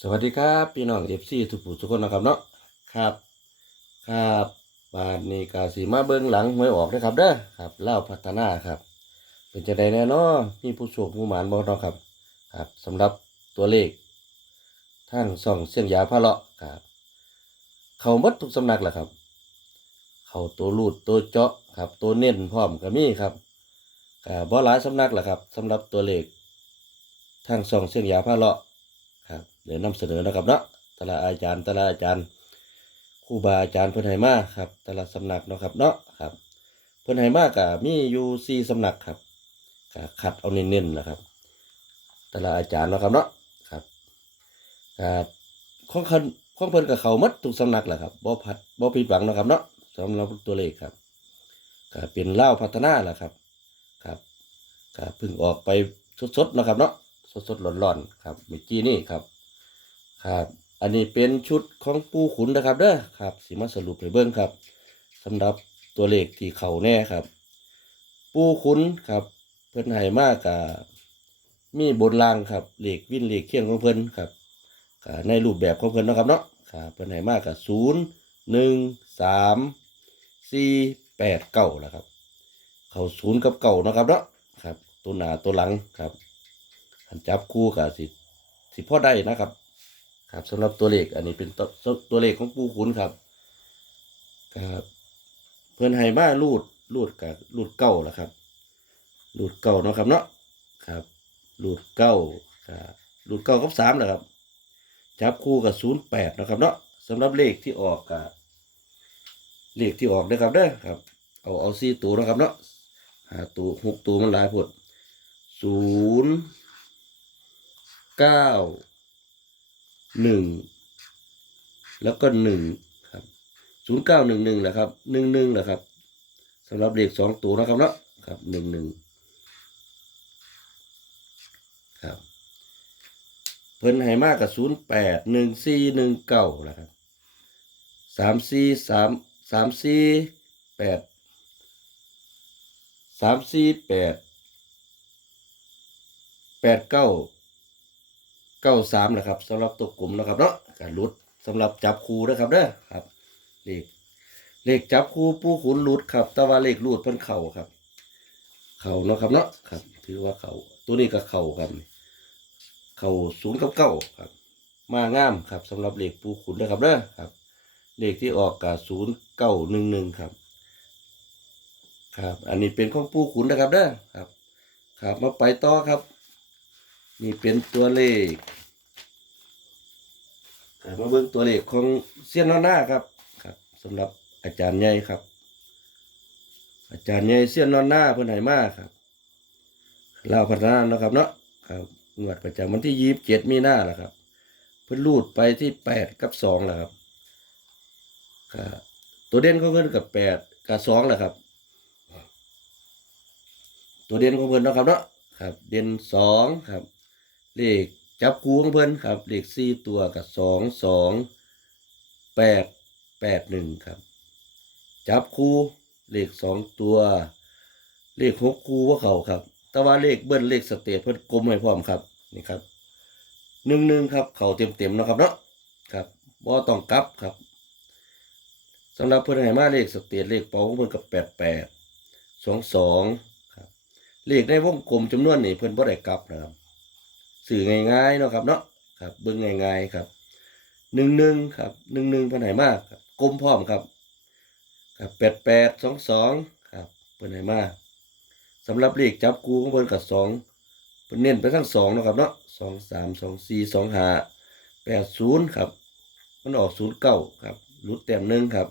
สวัสดีครับพี่น้องเอฟซีทุกผู้ทุกคนนะครับเนาะครับ ครับบานนี้กาสีมาเบิ้งหลังหวยออกนะครับเด้อครับเล่าพัฒนาครับ เป็นจะได้แน่นอนมีผู้โชคผู้หมานบ่เนาะครับครับสำหรับตัวเลขทั้งสองเส้นยาพระเลาะครับ เขาหมดทุกสำนักแหละครับ เขาตัวรูดตัวเจาะครับ ตัวเน้นพร้อมก็มีครับก็บ่หลายสำนักแหละครับสำหรับตัวเลขทั้งสองเส้นยาพระเลาะ เดี๋ยวนำเสนอนะครับเนาะตละอาจารย์ตละอาจารย์ครูบาอาจารย์เพิ่อนให้มาครับตละสำนักเนาะครับเนาะครับ เพิ่อนให้มาก็มีอยู่สี่สำนักครับก็คัดเอาเน้นๆนะครับตละอาจารย์เนาะครับเนาะครับก็ของเพิ่นของเพิ่นกับเขาหมดทุกสำนักแหละครับบ่พัดบ่ผิดหวังเนาะครับเนาะสำหรับตัวเลขครับก็เป็นเล่าพัฒนาแหละครับครับก็เพิ่งออกไปสดๆนะครับเนาะสดๆร้อนๆครับเมื่อกี้นี่ครับ ครับ อันนี้เป็นชุดของปูขุนนะครับเด้อครับ สิมาสรุปให้เบิ่งครับสำหรับตัวเลขที่เขาแน่ครับ ปูขุนครับ เพิ่นให้มากกับมีบนรางครับเลขวินเลขเคียงของเพิ่นครับก็ในรูปแบบของเพิ่นนะครับเนาะครับเพิ่นให้มากกับศูนย์หนึ่งสามสี่แปดเก้าแล้วครับ เข้าศูนย์กับเก้านะครับเนาะครับ ตัวหน้าตัวหลังครับอันจับคู่กับสิสิพ่อได้นะครับ ครับสำหรับตัวเลขอันนี้เป็นตัวตัวเลขของปูขุนครับครับ เพื่อนให้มารูดรูดกับรูดเก้าแหละครับรูดเก้าเนาะครับเนาะครับรูดเก้ากับรูดเก้ากับสามแหละครับ จับคู่กับศูนย์แปดนะครับเนาะสำหรับเลขที่ออกกับเลขที่ออกนะครับเด้อครับ เอาเอาสี่ตัวนะครับเนาะหาตัวหกตัวมันหลายพดศูนย์เก้า หนึ่งแล้วก็หนึ่งครับศูนย์เก้าหนึ่งหนึ่งแหละครับหนึ่งหนึ่งแหละครับสำหรับเลขสองตัวนะครับเนาะครับหนึ่งหนึ่งครับเพิ่นให้มากกับศูนย์แปดหนึ่งสี่หนึ่งเก้าแหละครับสามสี่สามสามสี่แปดสามสี่แปดแปดเก้า เก้าสามนะครับสำหรับตัวกลุ่มนะครับเนาะการลุดสำหรับจับคูนะครับเด้อครับเลขเลขจับคูปูขุนลุดครับ แต่ว่าเลขรูดเพิ่นเข่าครับ เข่าเนาะครับเนาะครับ ถือว่าเข่าตัวนี้ก็เข่าครับเข่าศูนย์กับเก้าครับ มางามครับสำหรับเลขปูขุนนะครับเด้อครับ เลขที่ออกกับศูนย์เก้าหนึ่งหนึ่งครับ ครับ อันนี้เป็นของปูขุนนะครับเด้อครับ ครับมาไปต่อครับ นี่เป็นตัวเลขมาเบิ่งตัวเลขของเซียนนอหน้าครับครับสำหรับอาจารย์ใหญ่ครับ อาจารย์ใหญ่เซียนนอนหน้าเพิ่นให้มากครับเลาพัฒนาเนาะครับเนาะครับงวดประจำวันที่ยี่สิบเจ็ดมีหน้าแหละครับ เพิ่นรูดไปที่แปดกับสองแหละครับก็ตัวเด่นของเพิ่นกับแปดกับสองแหละครับ ตัวเด่นของเพิ่นเนาะครับเนาะครับ เด่นสองครับ เลขจับคู่ของเพิ่นครับ เลขสี่ตัวกับสองสองแปดแปดหนึ่งครับ จับคู่เลขสองตัว เลขหกคู่ว่าเขาครับ แต่ว่าเลขเบิ้ลเลขสเตทเพิ่นกลมให้พร้อมครับนี่ครับหนึ่งหนึ่งครับ เขาเต็มเต็มนะครับเนาะครับบ่ต้องกลับครับสำหรับเพิ่อนให้มาเลขสเตทเลขเป่าของเพิ่อนกับแปดแปดสองสองครับเลขในวงกลมจำนวนนี่เพิ่อนบ่ได้กลับนะครับ สื่อง่ายๆเนาะครับเนาะครับเบิ่งง่ายๆครับหนึ่งหนึ่งครับหนึ่งหนึ่งเพิ่นให้มากครับกลมพร้อมครับครับแปดแปดสองสองครับเพิ่นให้มากสำหรับเลขจับคู่ของเพิ่นกับสองเพิ่นเน้นไปทั้งสองเนาะครับเนาะสองสามสองสี่สองห้าแปดศูนย์ครับ มันออกศูนย์เก้าครับรุดแต้มหนึ่งครับ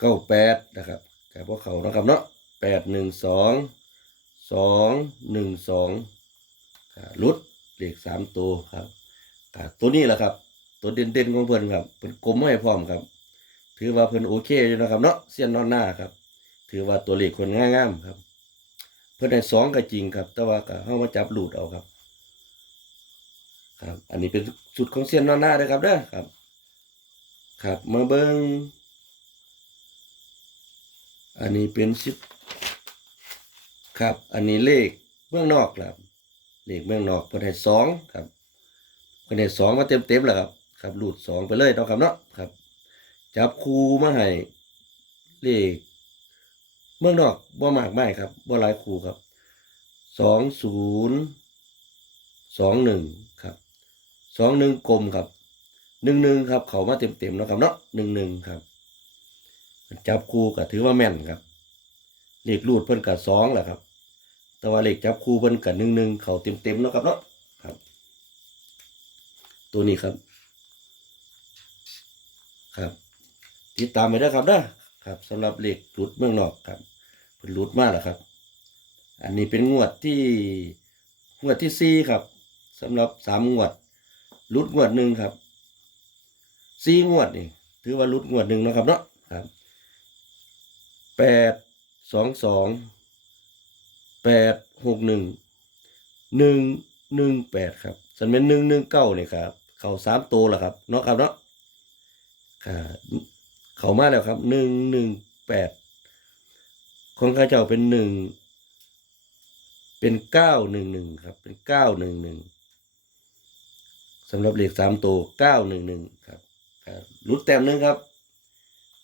เก้าแปดนะครับกับพวกเขาเนาะครับเนาะแปดหนึ่งสอง สองหนึ่งสองรุดเลขสามตัวครับตัวนี้แหละครับ ตัวเด่นๆของเพิ่นครับเพิ่นกลมให้พร้อมครับ ถือว่าเพิ่นโอเคอยู่นะครับเนาะเสี้ยนนอนหน้าครับ ถือว่าตัวเลขคนง่ายงามครับ เพิ่นได้สองก็จริงครับ แต่ว่าก็เฮามาจับหลุดเอาครับ ครับ อันนี้เป็นสุดของเสี้ยนนอนหน้าเด้อครับเด้อครับ ครับมาเบิ่งอันนี้เป็นสิบ ครับ อันนี้เลขเมืองนอกครับ เลขเมืองนอกเพิ่นให้สองครับก็ได้สองมาเต็มเต็มแล้วครับครับรูดสองไปเลยเนาะครับเนาะครับ จับคูมาให้เลขเมืองนอกบ่มากไม่ครับบ่หลายคูครับสองศูนย์สองหนึ่งครับสองหนึ่งกลมครับหนึ่งหนึ่งครับ เขามาเต็มเต็มเนาะครับเนาะหนึ่งหนึ่งครับ จับคูก็ถือว่าแม่นครับเลขรูดเพิ่นกับสองแหละครับ แต่ว่าเหลขจับคูเพิ่นกับหนึ่งหนึ่งเขาเต็มเต็มเนาะครับเนาะครับ ตัวนี้ครับ ครับ ติดตามไปด้วยครับนะครับสำหรับเหลขหลุดเมืองนอกครับเป็นหลุดมากแล้วครับ อันนี้เป็นงวดที่งวดที่สี่ครับสำหรับสามงวดหลุดงวดหนึ่งครับสี่งวดนี่ถือว่าหลุดงวดหนึ่งนะครับเนาะครับแปดสองสอง แปดหกหนึ่งหนึ่งหนึ่งแปดครับสันเป็นหนึ่งหนึ่งเก้าเนี่ยครับเขาสามตัวแล้วครับเนาะครับเนาะค่ะเขามาแล้วครับหนึ่งหนึ่งแปดของข้าเจ้าเป็นหนึ่งเป็นเก้าหนึ่งหนึ่งครับ เป็นเก้าหนึ่งหนึ่งสำหรับเลขสามตัวเก้าหนึ่งหนึ่งครับครับรุดแต้มหนึ่งครับ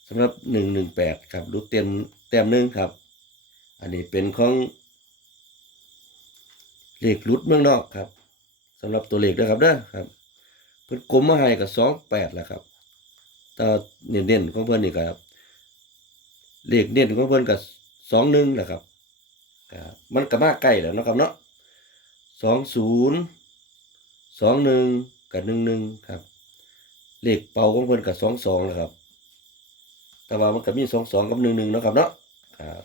สำหรับหนึ่งหนึ่งแปดครับรุดเต็มแต้มหนึ่งครับ อันนี้เป็นของ เลขรุดเมืองนอกครับสำหรับตัวเลขนะครับเด้อครับ เพิ่นกลมมาให้กับสองแปดแหละครับต่เน้นๆของเพื่อนนี่ครับเลขเน้นของเพื่อนกับสองหนึ่งแหละครับก็มันก็มาใกล้แล้วนะครับเนาะสองศูนย์สองหนึ่งกับหนึ่งหนึ่งครับ เลขเป่าของเพื่อนกับสองสองแหละครับ แต่ว่ามันก็มีสองสองกับหนึ่งหนึ่งนะครับเนาะครับ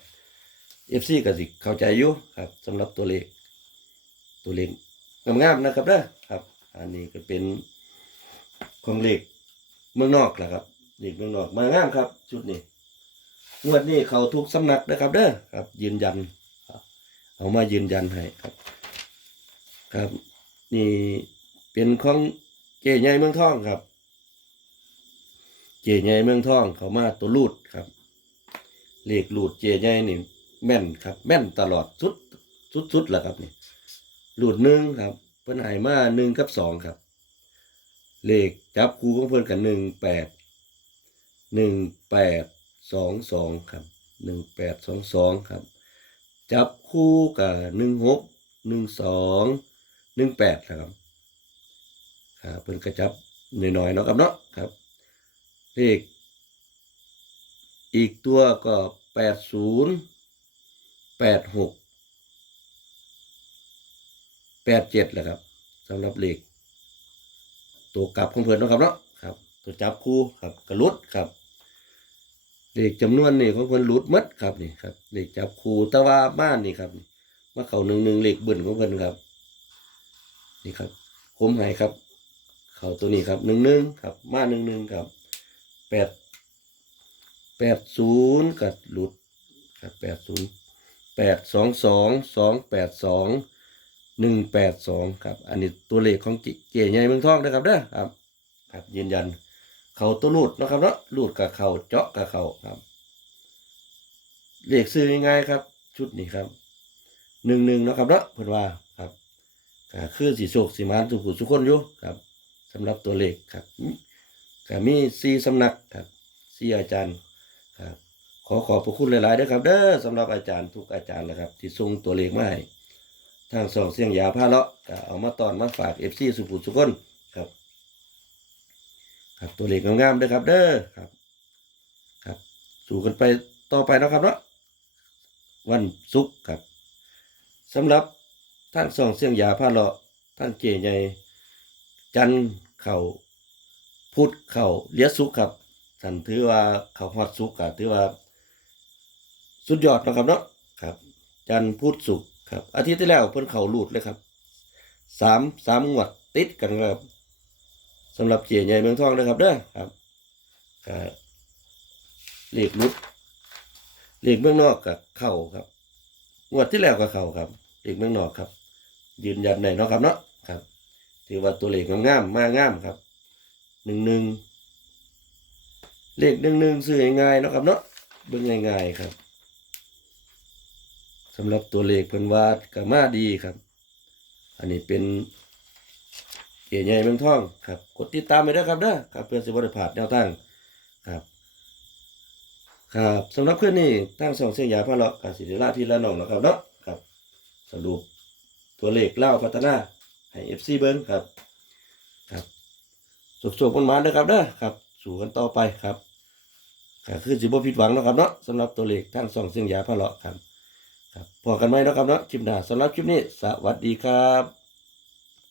เอฟซีก็สิเข้าใจอยู่ครับสำหรับตัวเลข ตัวเลขงามๆนะครับเด้อครับ อันนี้ก็เป็นของเลขเมืองนอกแหละครับเด็กเมืองนอกมางามครับ ชุดนี้งวดนี้เขาทุกสำนักนะครับ เด้อครับ ยืนยัน เอามายืนยันให้ครับ ครับ นี่เป็นของเจใหญ่เมืองทองครับเจใหญ่เมืองทองเขามาตัวลูดครับเลขลูดเจใหญ่นี่แม่นครับ แม่นตลอดสุดสุดสุดแหละครับนี่ หลูดหนึ่งครับเพิ่นหายมาหนึ่งกับสองครับ เลขจับคู่ของเพื่นกันหนึ่งแปดหนึ่งแปดสองสองครับหนึ่งแปดสองสองครับ จับคู่กับหนึ่งหกหนึ่งสองหนึ่งแปดนะครับครับเพื่นก็จับหน่อยๆเนาะครับเนาะครับ เลข อีกตัวก็แปดศูนย์แปดหก แปดเจ็ดแหละครับสำหรับเลขตัวกลับของเพื่อนนะครับเนาะครับ ตัวจับคู่ครับกระลุดครับเลขจำนวนนี่ของเพื่อนหลุดมัดครับนี่ครับเลขจับคู่ตะว่าบ้านนี่ครับนี่มาเขาหนึ่งหนึ่งเลขเบิ่นของเพื่อนครับ นี่ครับคมหายครับ เขาตัวนี้ครับหนึ่งหนึ่งครับมาหนึ่งหนึ่งครับแปดแปดศูนย์กับหลุดครับแปดศูนย์แปดสองสองสองแปดสอง หนึ่งแปดสองครับ อันนี้ตัวเลขของเจเจใหญ่เมืองทองนะครับเด้อครับ ครับยืนยัน เขาตัวรูดนะครับเนาะรูดกับเขาเจาะกับเขาครับ เลขซื้อง่ายๆครับ ชุดนี้ครับหนึ่งหนึ่งนะครับเนาะเพิ่อนว่าครับก็คือสีโศกสีมานสุขุสุขคนอยู่ครับสำหรับตัวเลขครับก็มีสี่สำนักครับสี่อาจารย์ครับ ขอขอบพระคุณหลายๆด้วยครับ เด้อสำหรับอาจารย์ทุกอาจารย์นะครับ ที่ส่งตัวเลขมาให้ ทางสองเสียงยาผ้าเลาะเอามาตอนมาฝากเอฟซีสุขุสุขนครับ ครับตัวเลขงามๆด้อครับ เด้อครับ ครับ สู่กันไปต่อไปนะครับเนาะวันศุกร์ครับสำหรับทางสองเสียงยาผ้าเลาะท่างเจใหญ่จันเข่าพุธเข่าเลียสุกครับสันถือว่าเขาฮอดสุกร์ก็ถือว่า สุดยอดนะครับเนาะครับ จันพุธศุก ครับอาทิตย์ที่แล้วเพิ่นเข่าลูดเลยครับสามสามงวดติดกันครับสำหรับเจียใหญ่เมืองทองนะครับเด้อครับก็เลขลุดเลขเมืองนอกกับเข่าครับงวดที่แล้วก็เข่าครับเลขเมืองนอกครับ ยืนยันได้เนาะครับเนาะครับ ถือว่าตัวเลขงามๆมากงามครับหนึ่งหนึ่งเลขหนึ่งหนึ่งซื้อง่ายๆเนาะครับเนาะเบิ่งง่ายๆครับ สำหรับตัวเลขเพิ่นวาดก็มาดีครับ อันนี้เป็นเก๋ใหญ่เมืองทองครับ กดติดตามไปด้วยครับเด้อครับ เพื่อสิบ่ได้พาดแนวทางครับ ครับสำหรับคืนนี้ตั้งสองเสียงยาพระเลาะกับสิริราชพี่ละนองนะครับเนาะครับ สรุปตัวเลขเล่าพัฒนาให้ FC เบิ้งครับครับสุกๆมันมาเด้อครับเด้อครับ สู่กันต่อไปครับก็คือสิบ่ผิดหวังนะครับเนาะสำหรับตัวเลขทั้งสองเสียงยาพระเลาะครับ ครับพอกันไหมนะครับเนาะคลิปหน้าสำหรับคลิปนี้ สวัสดีครับ